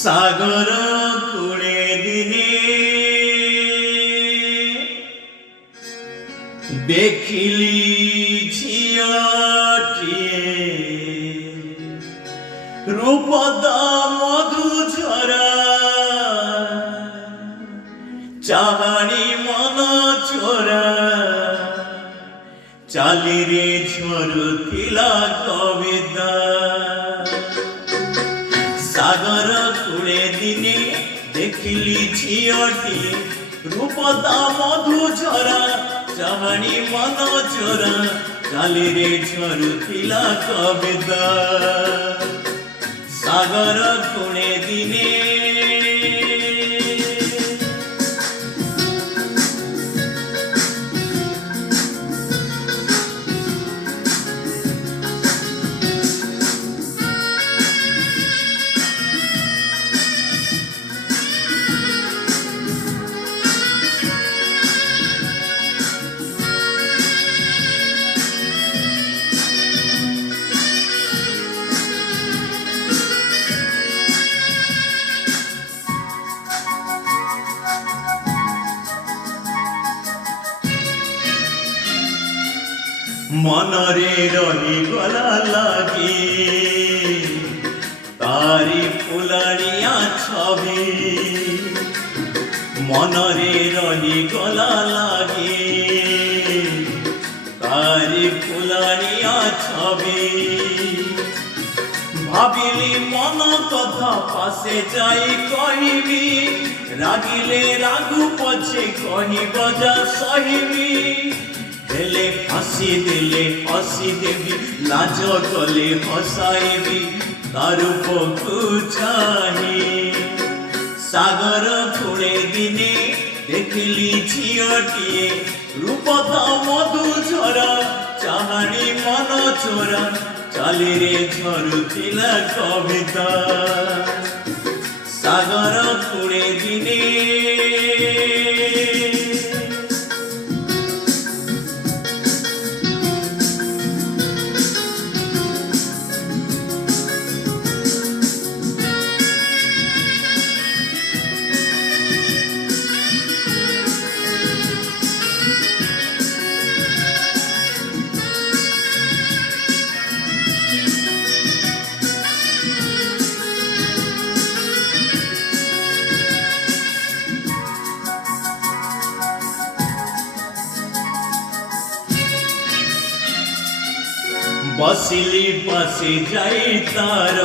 সাগর কূলে দিনে দেখিলি ঝিয়টিয়ে রূপদ মধুঝরা চাহানি মন চোরা চালিরে ঝরুথিলা কবিতা সাগর কূলে দিনে দেখিলি ঝিয়টি রূপদা মধুঝরা চাহানি মন চোরা চালিরে ঝরুথিলা কবিতা সাগর কূলে দিনে মনরে রহি গলা লাগি তারি ফুলারিয়া ছবি মনরে রহি গলা লাগি তারি ফুলারিয়া ছবি ভাবিলি মন কথা পাশে যাই কহিবি রাগিলে রাগু পছে কহিব যা সহিবি হেলে হাসি দিলে হাসি দেবি লাজ কলে হসাইবি তার পক্ষু চাহি সাগর কূলে দিনে দেখিলি ঝিয়টিয়ে রূপদা মধুঝরা চাহানি মন চোরা চালিরে ঝরুথিলা কবিতা সাগর কূলে দিনে বসিলি পাশে যাই তার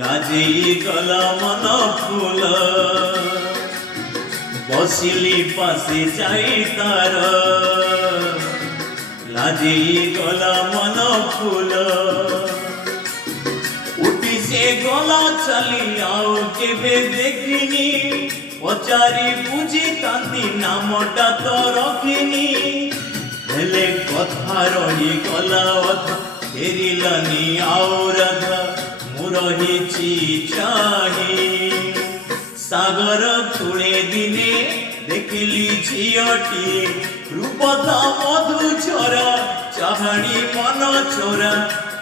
লাজে গলা মন ফুল বসিলি পাশে যাই তার লাজে গলা মন ফুল উঠি সে গলা চালি আও কেবে দেখিনি পচারি বুঝি কান্দি নামটা তো রখিনি হেলে কথা রহি গলা অধা ফেরিলানি আও রাধা মু রহিছি চাহি সাগর কূলে দিনে দেখিলি ঝিয়টি রূপদা মধুঝরা চাহানি মন চোরা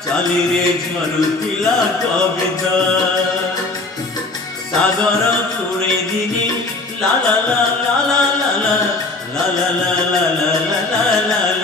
চালিরে ঝরুথিলা কবিতা সাগর কূলে দিনে লা লা লা লা লা লা লা লা লা লা লা লা লা লা